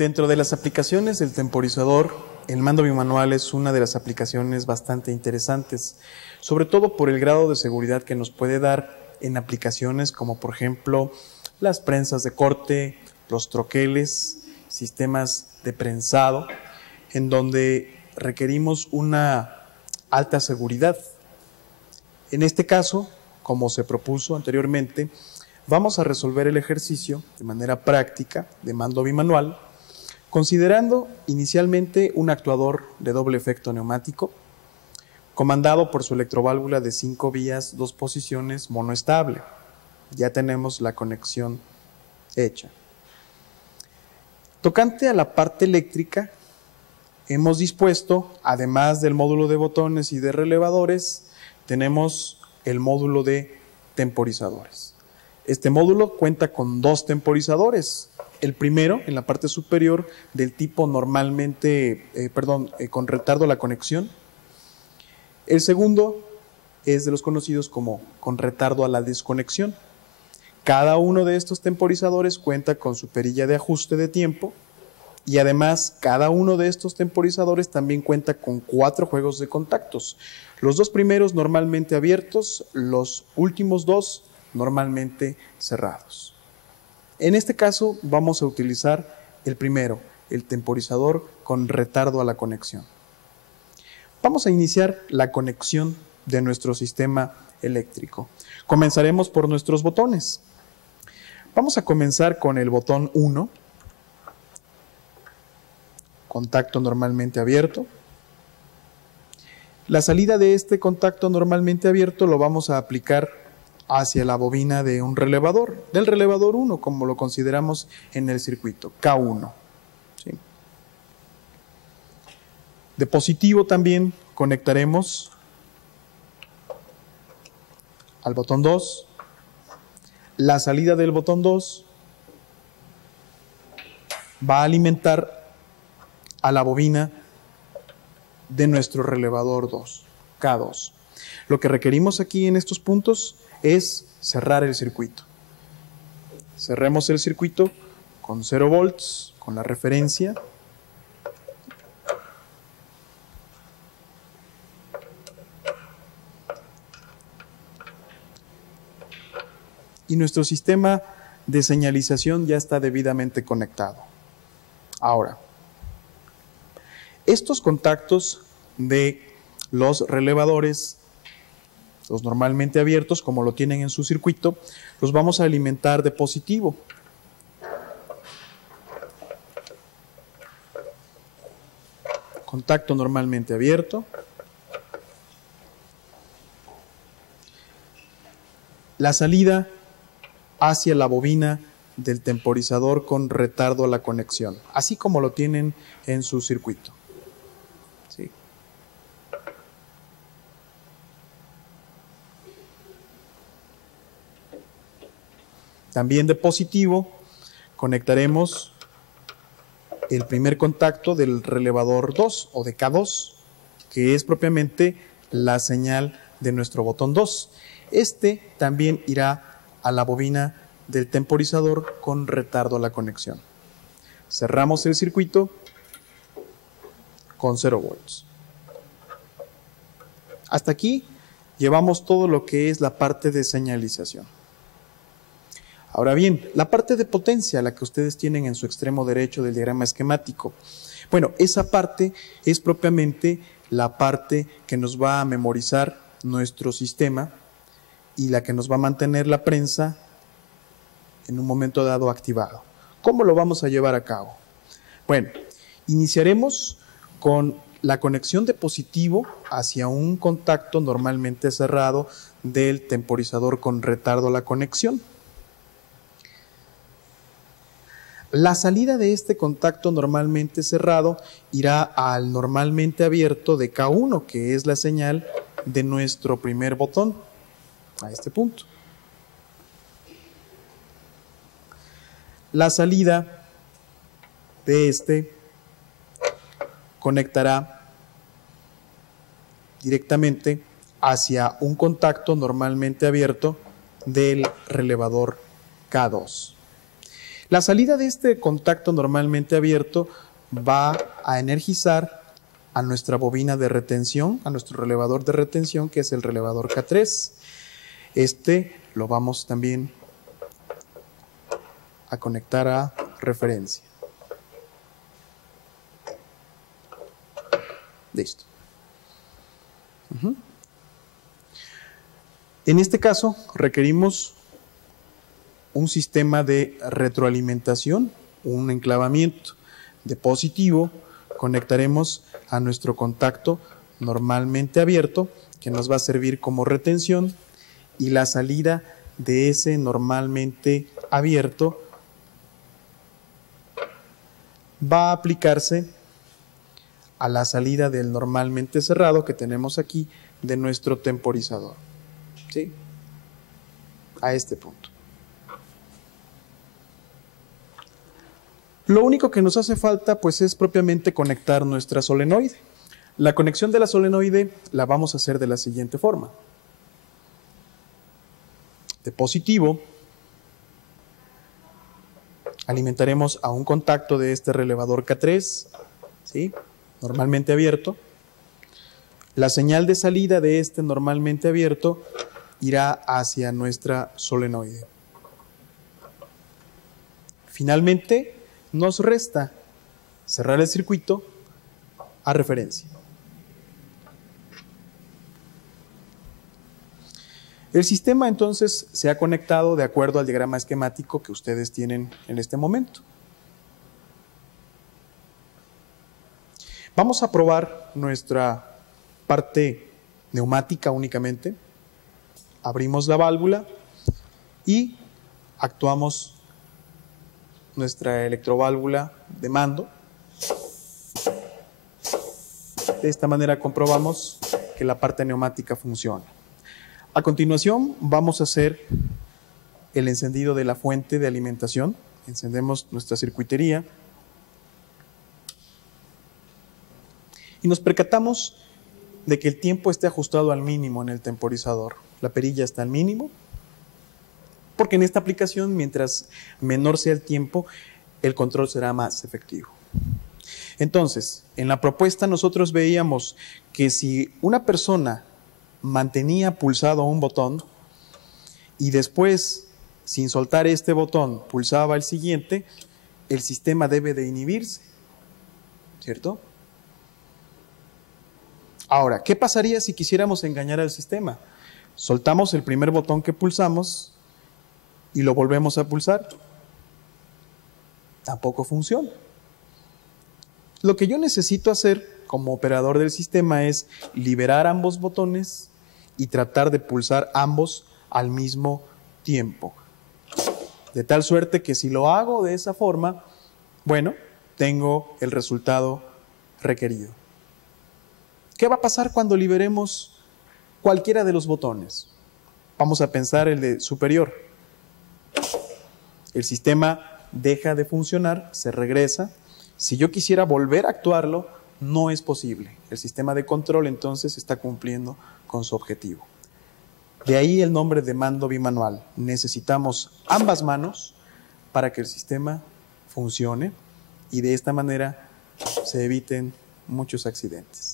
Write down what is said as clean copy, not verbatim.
Dentro de las aplicaciones del temporizador, el mando bimanual es una de las aplicaciones bastante interesantes, sobre todo por el grado de seguridad que nos puede dar en aplicaciones como por ejemplo las prensas de corte, los troqueles, sistemas de prensado, en donde requerimos una alta seguridad. En este caso, como se propuso anteriormente, vamos a resolver el ejercicio de manera práctica de mando bimanual, considerando inicialmente un actuador de doble efecto neumático, comandado por su electroválvula de 5 vías, 2 posiciones monoestable. Ya tenemos la conexión hecha. Tocante a la parte eléctrica, hemos dispuesto, además del módulo de botones y de relevadores, tenemos el módulo de temporizadores. Este módulo cuenta con 2 temporizadores. El primero, en la parte superior, del tipo normalmente, con retardo a la conexión. El segundo es de los conocidos como con retardo a la desconexión. Cada uno de estos temporizadores cuenta con su perilla de ajuste de tiempo y además cada uno de estos temporizadores también cuenta con 4 juegos de contactos. Los 2 primeros normalmente abiertos, los últimos 2 normalmente cerrados. En este caso vamos a utilizar el primero, el temporizador con retardo a la conexión. Vamos a iniciar la conexión de nuestro sistema eléctrico. Comenzaremos por nuestros botones. Vamos a comenzar con el botón 1, contacto normalmente abierto. La salida de este contacto normalmente abierto lo vamos a aplicar hacia la bobina de un relevador, del relevador 1, como lo consideramos en el circuito, K1. ¿Sí? De positivo también conectaremos al botón 2, la salida del botón 2 va a alimentar a la bobina de nuestro relevador 2, K2. Lo que requerimos aquí en estos puntos es cerrar el circuito. Cerremos el circuito con 0 volts, con la referencia. Y nuestro sistema de señalización ya está debidamente conectado. Ahora, estos contactos de los relevadores, los normalmente abiertos, como lo tienen en su circuito, los vamos a alimentar de positivo. Contacto normalmente abierto. La salida hacia la bobina del temporizador con retardo a la conexión, así como lo tienen en su circuito. ¿Sí? También de positivo conectaremos el primer contacto del relevador 2 o de K2, que es propiamente la señal de nuestro botón 2. Este también irá a la bobina del temporizador con retardo a la conexión. Cerramos el circuito con 0 volts. Hasta aquí llevamos todo lo que es la parte de señalización. Ahora bien, la parte de potencia, la que ustedes tienen en su extremo derecho del diagrama esquemático, bueno, esa parte es propiamente la parte que nos va a memorizar nuestro sistema y la que nos va a mantener la prensa en un momento dado activado. ¿Cómo lo vamos a llevar a cabo? Bueno, iniciaremos con la conexión de positivo hacia un contacto normalmente cerrado del temporizador con retardo a la conexión. La salida de este contacto normalmente cerrado irá al normalmente abierto de K1, que es la señal de nuestro primer botón, a este punto. La salida de este conectará directamente hacia un contacto normalmente abierto del relevador K2. La salida de este contacto normalmente abierto va a energizar a nuestra bobina de retención, a nuestro relevador de retención, que es el relevador K3. Este lo vamos también a conectar a referencia. Listo. En este caso requerimos un sistema de retroalimentación, un enclavamiento de positivo. Conectaremos a nuestro contacto normalmente abierto, que nos va a servir como retención, y la salida de ese normalmente abierto va a aplicarse a la salida del normalmente cerrado que tenemos aquí de nuestro temporizador. ¿Sí? A este punto. Lo único que nos hace falta pues es propiamente conectar nuestra solenoide. La conexión de la solenoide la vamos a hacer de la siguiente forma. De positivo alimentaremos a un contacto de este relevador K3, ¿sí? Normalmente abierto. La señal de salida de este normalmente abierto irá hacia nuestra solenoide. Finalmente, nos resta cerrar el circuito a referencia. El sistema entonces se ha conectado de acuerdo al diagrama esquemático que ustedes tienen en este momento. Vamos a probar nuestra parte neumática únicamente. Abrimos la válvula y actuamos nuestra electroválvula de mando. De esta manera comprobamos que la parte neumática funciona. A continuación vamos a hacer el encendido de la fuente de alimentación. Encendemos nuestra circuitería y nos percatamos de que el tiempo esté ajustado al mínimo en el temporizador. La perilla está al mínimo, porque en esta aplicación, mientras menor sea el tiempo, el control será más efectivo. Entonces, en la propuesta nosotros veíamos que si una persona mantenía pulsado un botón y después, sin soltar este botón, pulsaba el siguiente, el sistema debe de inhibirse, ¿cierto? Ahora, ¿qué pasaría si quisiéramos engañar al sistema? Soltamos el primer botón que pulsamos y lo volvemos a pulsar. Tampoco funciona. Lo que yo necesito hacer como operador del sistema es liberar ambos botones y tratar de pulsar ambos al mismo tiempo. De tal suerte que si lo hago de esa forma, bueno, tengo el resultado requerido. ¿Qué va a pasar cuando liberemos cualquiera de los botones? Vamos a pensar el de superior. El sistema deja de funcionar, se regresa. Si yo quisiera volver a actuarlo, no es posible. El sistema de control entonces está cumpliendo con su objetivo. De ahí el nombre de mando bimanual. Necesitamos ambas manos para que el sistema funcione y de esta manera se eviten muchos accidentes.